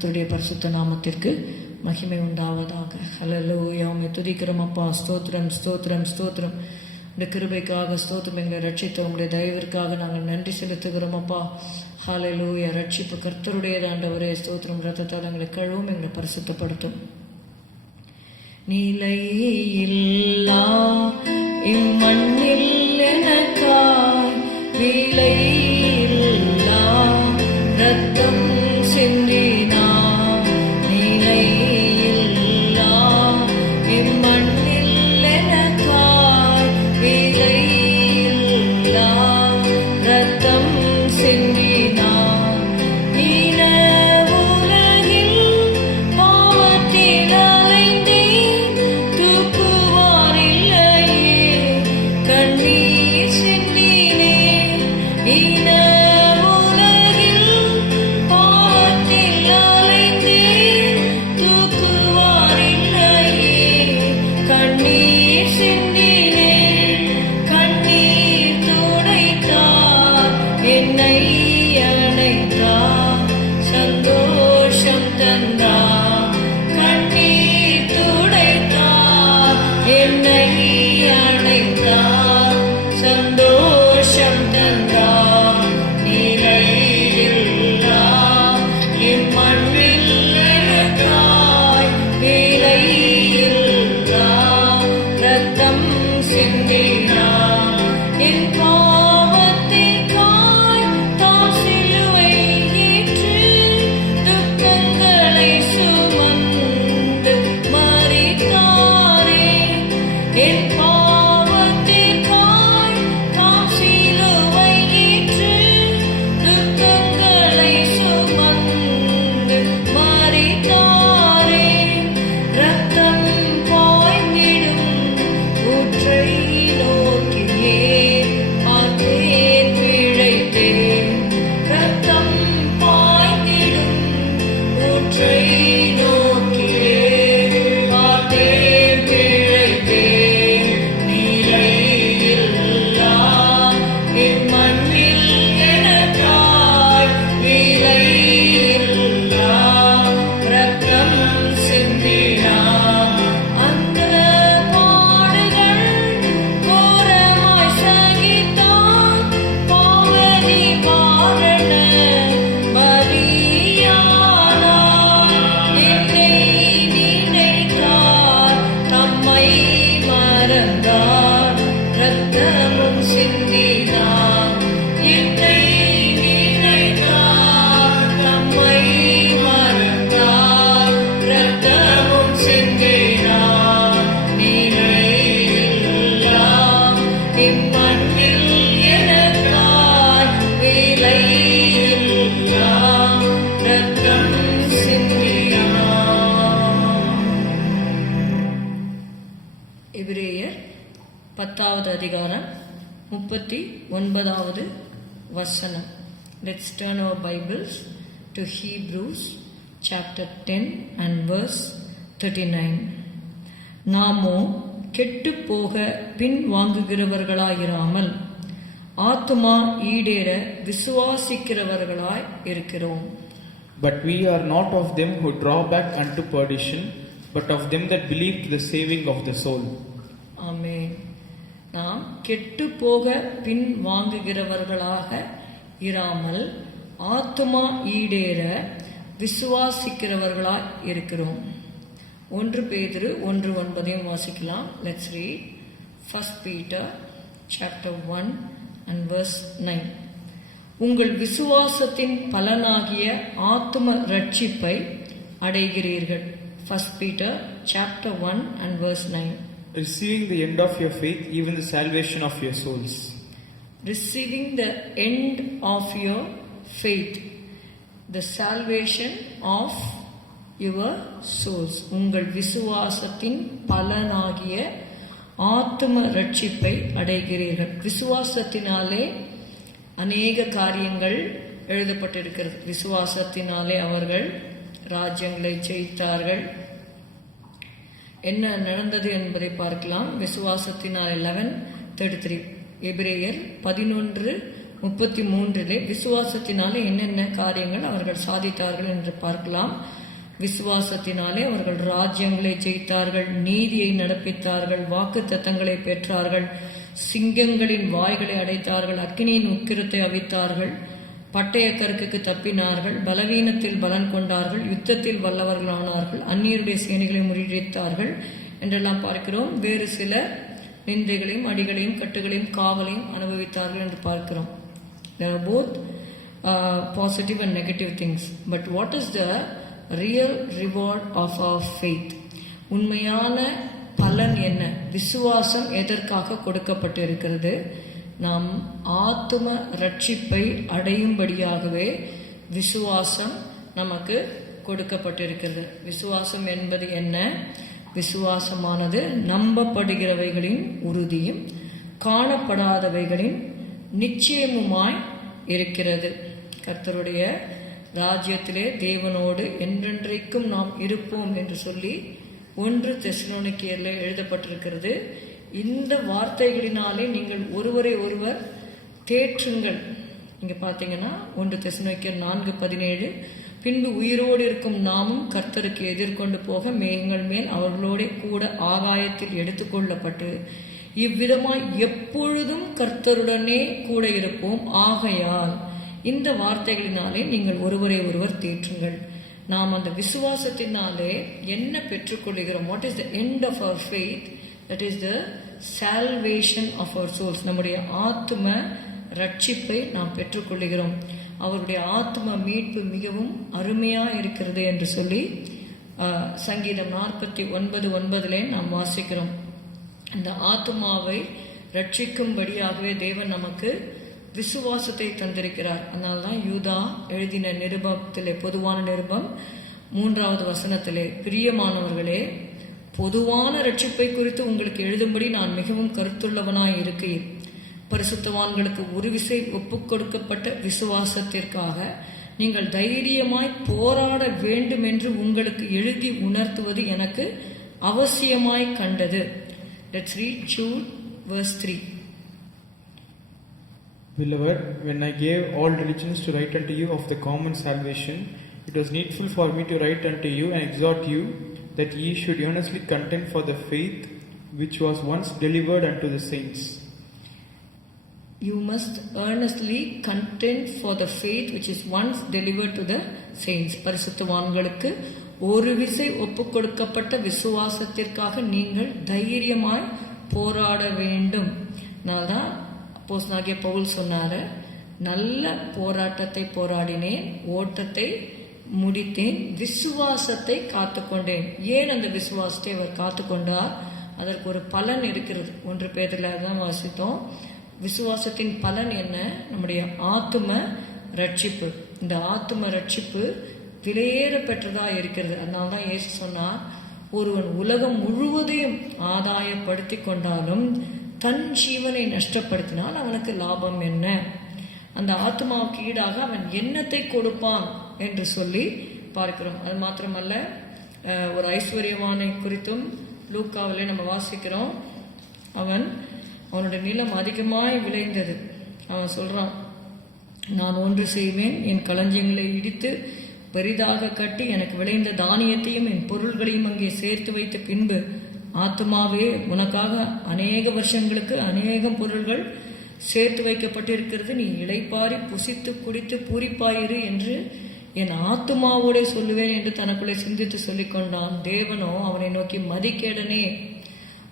கர்த்தருடைய பரிசுத்த நாமத்திற்கு மகிமை உண்டாவதாக. ஹல்லேலூயா. உம்மை துதிக்கிறோம் அப்பா. ஸ்தோத்திரம் ஸ்தோத்திரம் ஸ்தோத்திரம். இந்த கிருபைக்காக ஸ்தோத்திரம். எங்களை ரட்சித்த உங்களுடைய தயவிற்காக நாங்கள் நன்றி செலுத்துகிறோம் அப்பா. ஹல்லேலூயா. ரட்சிப்பு கர்த்தருடையது ஆண்டவரே. ஸ்தோத்திரம். ரத்தத்தால் எங்களை கழுவும், எங்களை பரிசுத்தப்படுத்தும். நிலையில்லா இம்மண்ணில் எனக்காய் விலையில்லா ரத்தம் சிந்தினார். நிலையில்லா இம்மண்ணில் எனக்காய் விலையில்லா ரத்தம் சிந்தினார். எபிரேயர் 10வது அதிகாரம் 39வது வசனம். Let's turn our Bibles to Hebrews chapter 10 and verse 39. நாமோ கெட்டு போக பின் வாங்குகிறவர்களாயிராமல் ஆத்துமா ஈடேற விசுவாசிக்கிறவர்களாய் இருக்கிறோம். But we are not of them who draw back unto perdition, but of them that believe to the saving of the soul. ஆமென். நாம் கெட்டு போக பின் வாங்குகிறவர்களாக இராமல் ஆத்துமா ஈடேற விசுவாசிக்கிறவர்களாய் இருக்கிறோம். 1 பேதுரு 1:9 வாசிக்கலாம். Let's read 1 Peter chapter 1 and verse 9. உங்கள் விசுவாசத்தின் பலனாகிய ஆத்தும ரட்சிப்பை அடைகிறீர்கள். 1 Peter chapter 1 and verse 9. Receiving the end of your faith, even the salvation of your souls. Receiving the end of your faith, the salvation of your souls. உங்கள் விசுவாசத்தின் பலனாகிய ஆத்தும ரட்சிப்பை அடைகிறீர்கள். விசுவாசத்தினாலே அநேக காரியங்கள் எழுதப்பட்டிருக்கிறது. விசுவாசத்தினாலே அவர்கள் ராஜ்யங்களை ஜெயித்தார்கள். என்ன நடந்தது என்பதை பார்க்கலாம். விசுவாசத்தினால் 11:33. எபிரேயர் 11 33 விசுவாசத்தினாலே என்னென்ன காரியங்கள் அவர்கள் சாதித்தார்கள் என்று பார்க்கலாம். விசுவாசத்தினாலே அவர்கள் ராஜ்யங்களை ஜெயித்தார்கள், நீதியை நடப்பித்தார்கள், வாக்குத்தத்தங்களை பெற்றார்கள், சிங்கங்களின் வாய்களை அடைத்தார்கள், அக்கினியின் உக்கிரத்தை அவித்தார்கள், பட்டய கருக்குக்கு தப்பினார்கள், பலவீனத்தில் பலன் கொண்டார்கள், யுத்தத்தில் வல்லவர்களானார்கள், அந்நியருடைய சேனைகளை முறியடித்தார்கள் என்றெல்லாம் பார்க்கிறோம். வேறு சில நிந்தைகளையும் அடிகளையும் கட்டுகளையும் காவலையும் அனுபவித்தார்கள் என்று பார்க்கிறோம். There are both positive and negative things. But what is the real reward of our faith? உண்மையான பலன் என்ன? விசுவாசம் எதற்காக கொடுக்கப்பட்டு இருக்கிறது? நாம் ஆத்தும ரட்சிப்பை அடையும்படியாகவே விசுவாசம் நமக்கு கொடுக்கப்பட்டிருக்கிறது. விசுவாசம் என்பது என்ன? விசுவாசமானது நம்பப்படுகிறவைகளின் உறுதியும் காணப்படாதவைகளின் நிச்சயமுமாய் இருக்கிறது. கர்த்தருடைய ராஜ்யத்திலே தேவனோடு என்றென்றைக்கும் நாம் இருப்போம் என்று சொல்லி 1 தெசலோனிக்கேயரில் எழுதப்பட்டிருக்கிறது. இந்த வார்த்தைகளினாலே நீங்கள் ஒருவரை ஒருவர் தேற்றுங்கள். இங்க பார்த்தீங்கன்னா 1 தெசலோனிக்கேயர் 4:17, பின்பு உயிரோடு இருக்கும் நாமும் கர்த்தருக்கு எதிர்கொண்டு போக மேகங்கள் மேல் அவர்களோட கூட ஆகாயத்தில் எடுத்துக்கொள்ளப்பட்டு இவ்விதமாய் எப்பொழுதும் கர்த்தருடனே கூட இருப்போம். ஆகையால் இந்த வார்த்தைகளினாலே நீங்கள் ஒருவரை ஒருவர் தேற்றுங்கள். நாம் அந்த விசுவாசத்தினாலே என்ன பெற்றுக்கொள்கிறோம்? What is the end of our faith? That is the salvation of our souls. நம்முடைய ஆத்தும ரட்சிப்பை நாம் பெற்றுக்கொள்கிறோம். அவருடைய ஆத்ம மீட்பு மிகவும் அருமையா இருக்கிறது என்று சொல்லி சங்கீதம் 49:9 நாம் வாசிக்கிறோம். இந்த ஆத்மாவை ரட்சிக்கும்படியாகவே தேவன் நமக்கு விசுவாசத்தை தந்திருக்கிறார். அதனால்தான் யூதா எழுதின நிருபத்திலே, பொதுவான நிருபம் 3வது வசனத்திலே, பிரியமானவர்களே, பொதுவான ரட்சிப்பை குறித்து உங்களுக்கு எழுதும்படி நான் மிகவும் கருத்துள்ளவனாய் இருக்கையில் பரிசுத்தவான்களுக்கு ஒரு விசை ஒப்புக் கொடுக்கப்பட்ட விசுவாசத்திற்காக நீங்கள் தைரியமாய் போராட வேண்டும் என்று உங்களுக்கு எழுதி உணர்த்துவது எனக்கு அவசியமாய் கண்டது. Let's read Jude verse 3. Beloved, when I gave all diligence to write unto you of the common salvation, it was needful for me to write unto you and exhort you that ye should earnestly contend for the faith which was once delivered unto the saints. You must earnestly contend for the faith which is once delivered to the saints. பரிசுத்தவான்களுக்கு ஒரு விசை ஒப்புக் கொடுக்கப்பட்ட விசுவாசத்திற்காக நீங்கள் தைரியமாய் போராட வேண்டும். அதனால்தான் அப்போஸ்தலனாகிய பவுல் சொன்னாரு, நல்ல போராட்டத்தை போராடினேன், ஓட்டத்தை முடித்தேன், விசுவாசத்தை காத்துக்கொண்டேன். ஏன் அந்த விசுவாசத்தை அவர் காத்துக்கொண்டார்? அதற்கு ஒரு பலன் இருக்கிறது. 1 பேதுருல தான் வாசித்தோம். விசுவாசத்தின் பலன் என்ன? நம்முடைய ஆத்தும ரட்சிப்பு. இந்த ஆத்தும ரட்சிப்பு விலையேற பெற்றதா இருக்கிறது. அதனால்தான் இயேசு சொன்னார், ஒருவன் உலகம் முழுவதையும் ஆதாயப்படுத்தி கொண்டாலும் தன் ஜீவனை நஷ்டப்படுத்தினால் அவனுக்கு லாபம் என்ன? அந்த ஆத்மாவுக்கு ஈடாக அவன் என்னத்தை கொடுப்பான் என்று சொல்லி பார்க்கிறோம். அது மாத்திரமல்ல, ஒரு ஐஸ்வர்யவானை குறித்தும் லூக்காவிலே நம்ம வாசிக்கிறோம். அவனுடைய நிலம் அதிகமாய் விளைந்தது. அவன் சொல்றான், நான் ஒன்று செய்வேன், என் களஞ்சியங்களை இடித்து பெரிதாக கட்டி எனக்கு விளைந்த தானியத்தையும் என் பொருள்களையும் அங்கே சேர்த்து வைத்த பின்பு, ஆத்துமாவே, உனக்காக அநேக வருஷங்களுக்கு அநேகம் பொருள்கள் சேர்த்து வைக்கப்பட்டு இருக்கிறது, நீ இளைப்பாரி புசித்து குடித்து பூரிப்பாயிரு என்று என் ஆத்துமாவோட சொல்லுவேன் என்று தனக்குள்ளே சிந்தித்து சொல்லிக்கொண்டான். தேவனோ அவனை நோக்கி, மதிகேடனே,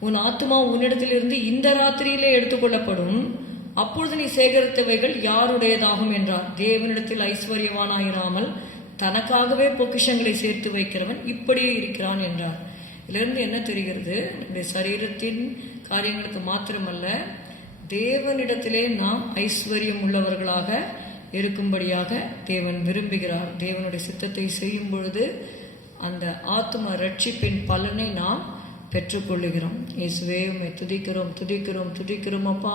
உன் ஆத்துமா உன்னிடத்திலிருந்து இந்த ராத்திரியிலே எடுத்துக்கொள்ளப்படும், அப்பொழுது நீ சேகரித்தவைகள் யாருடையதாகும் என்றார். தேவனிடத்தில் ஐஸ்வர்யவானாயிராமல் தனக்காகவே பொக்கிஷங்களை சேர்த்து வைக்கிறவன் இப்படியே இருக்கிறான் என்றார். இதிலிருந்து என்ன தெரிகிறது? நம்முடைய சரீரத்தின் காரியங்களுக்கு மாத்திரமல்ல, தேவனிடத்திலே நாம் ஐஸ்வர்யம் உள்ளவர்களாக இருக்கும்படியாக தேவன் விரும்புகிறார். தேவனுடைய சித்தத்தை செய்யும் பொழுது அந்த ஆத்ம ரட்சிப்பின் பலனை நாம் பெற்றுக்கொள்ளுகிறோம். இயேசுவே, உம்மை துதிக்கிறோம் துதிக்கிறோம் துதிக்கிறோம் அப்பா.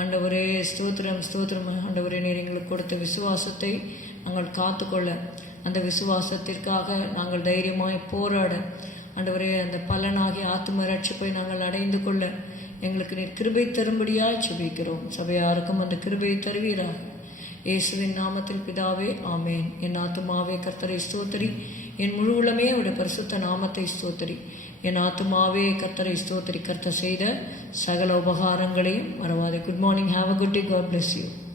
ஆண்டவரே, ஸ்தோத்திரம் ஸ்தோத்திரம். ஆண்டவரே, நீர் எங்களுக்கு கொடுத்த விசுவாசத்தை நாங்கள் காத்துக்கொள்ள, அந்த விசுவாசத்திற்காக நாங்கள் தைரியமாய் போராட, ஆண்டவரே, அந்த பலனாகிய ஆத்ம ரட்சிப்பை நாங்கள் அடைந்து கொள்ள எங்களுக்கு நீர் கிருபை தரும்படியாய் ஜெபிக்கிறோம். சபையாருக்கும் அந்த கிருபையை தருவீராக. இயேசுவின் நாமத்தில் பிதாவே, ஆமேன். என் ஆத்துமாவே கர்த்தரை ஸ்தோத்திரி, என் முழு உள்ளமே அவருடைய பரிசுத்த நாமத்தை ஸ்தோத்திரி. என் ஆத்துமாவே கர்த்தரை ஸ்தோத்திரி, கர்த்தர் செய்த சகல உபகாரங்களையும் மறவாதே. Good morning. Have a good day. God bless you.